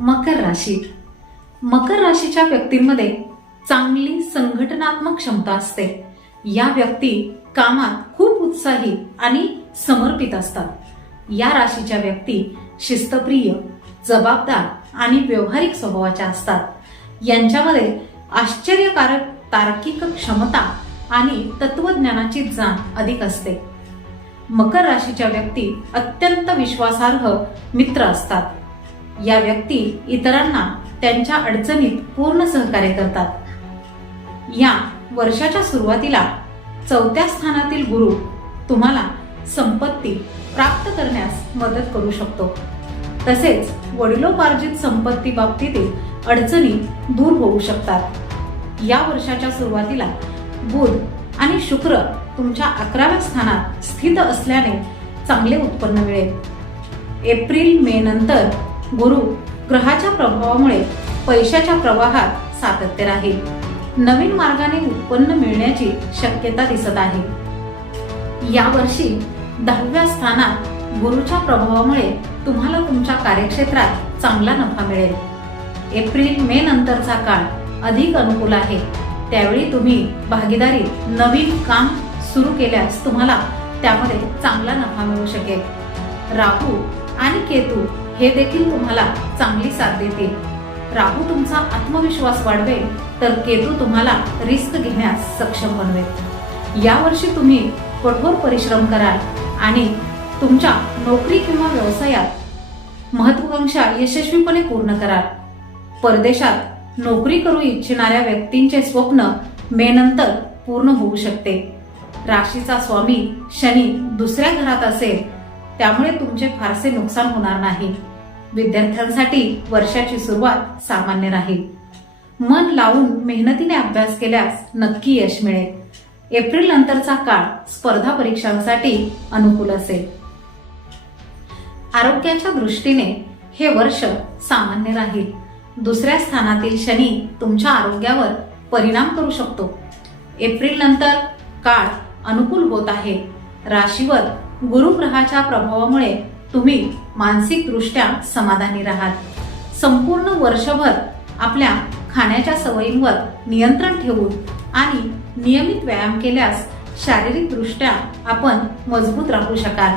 मकर राशी. मकर राशीच्या व्यक्तींमध्ये चांगली संघटनात्मक क्षमता असते. या व्यक्ती कामात खूप उत्साही आणि समर्पित असतात. या राशीच्या व्यक्ती शिस्तप्रिय जबाबदार आणि व्यवहारिक स्वभावाच्या असतात. यांच्यामध्ये आश्चर्यकारक तार्किक क्षमता आणि तत्वज्ञानाची जाण अधिक असते. मकर राशीच्या व्यक्ती अत्यंत विश्वासार्ह मित्र असतात. या व्यक्ती इतरांना त्यांच्या अडचणीत पूर्ण सहकार्य करतात. या वर्षाच्या सुरुवातीला चौथ्या स्थानातील गुरु तुम्हाला संपत्ती प्राप्त करण्यास मदत करू शकतो. तसेच वडिलोपार्जित संपत्ती बाबतीतील अडचणी दूर होऊ शकतात. या वर्षाच्या सुरुवातीला बुध आणि शुक्र तुमच्या अकराव्या स्थानात स्थित असल्याने चांगले उत्पन्न मिळेल. एप्रिल मे नंतर गुरु ग्रहाच्या प्रभावामुळे पैशाच्या प्रवाहात सातत्य राहील. नवीन मार्गाने उत्पन्न मिळण्याची शक्यता दिसत आहे. यावर्षी दहाव्या स्थानात गुरुच्या प्रभावामुळे तुम्हाला तुमच्या कार्यक्षेत्रात चांगला नफा मिळेल. एप्रिल मे नंतरचा काळ अधिक अनुकूल आहे. त्यावेळी तुम्ही भागीदारी नवीन काम सुरू केल्यास तुम्हाला त्यामध्ये चांगला नफा मिळू शकेल. राहू आणि केतू हे देखील तुम्हाला चांगली साथ देतील. राहू तुमचा आत्मविश्वास वाढवेल तर केतू तुम्हाला रिस्क घेण्यास सक्षम बनवेल. यावर्षी तुम्ही कठोर परिश्रम कराल आणि तुमच्या नोकरी किंवा व्यवसायात महत्वाकांक्षा यशस्वीपणे पूर्ण कराल. परदेशात नोकरी करू इच्छिणाऱ्या व्यक्तींचे स्वप्न मे नंतर पूर्ण होऊ शकते. राशीचा स्वामी शनी दुसऱ्या घरात असेल त्यामुळे तुमचे फारसे नुकसान होणार नाही. विद्यार्थ्यांसाठी वर्षाची सुरुवात सामान्य राहील. मन लावून मेहनतीने अभ्यास केल्यास नक्की यश मिळेल. एप्रिल नंतरचा काळ स्पर्धा परीक्षांसाठी अनुकूल असेल. आरोग्याच्या दृष्टीने हे वर्ष सामान्य राहील. दुसऱ्या स्थानातील शनी तुमच्या आरोग्यावर परिणाम करू शकतो. एप्रिल नंतर काळ अनुकूल होत आहे. राशीवर गुरुग्रहाच्या प्रभावामुळे तुम्ही मानसिकदृष्ट्या समाधानी राहाल. संपूर्ण वर्षभर आपल्या खाण्याच्या सवयींवर नियंत्रण ठेवून आणि नियमित व्यायाम केल्यास शारीरिकदृष्ट्या आपण मजबूत राहू शकाल.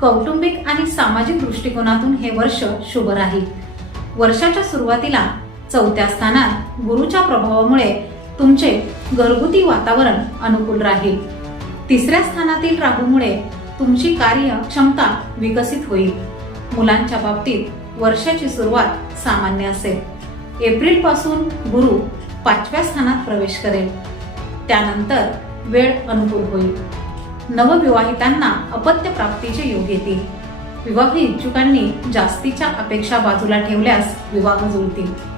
कौटुंबिक आणि सामाजिक दृष्टिकोनातून हे वर्ष शुभ राहील. वर्षाच्या सुरुवातीला चौथ्या स्थानात गुरुच्या प्रभावामुळे तुमचे घरगुती वातावरण अनुकूल राहील. तिसऱ्या स्थानातील राहूमुळे तुमची कार्य क्षमता विकसित होईल. मुलांच्या बाबतीत वर्षाची सुरुवात सामान्य असेल. एप्रिलपासून गुरु पाचव्या स्थानात प्रवेश करेल. त्यानंतर वेळ अनुकूल होईल. नवविवाहितांना अपत्य प्राप्तीचे योग येतील. विवाह इच्छुकांनी जास्तीच्या अपेक्षा बाजूला ठेवल्यास विवाह जुळतील.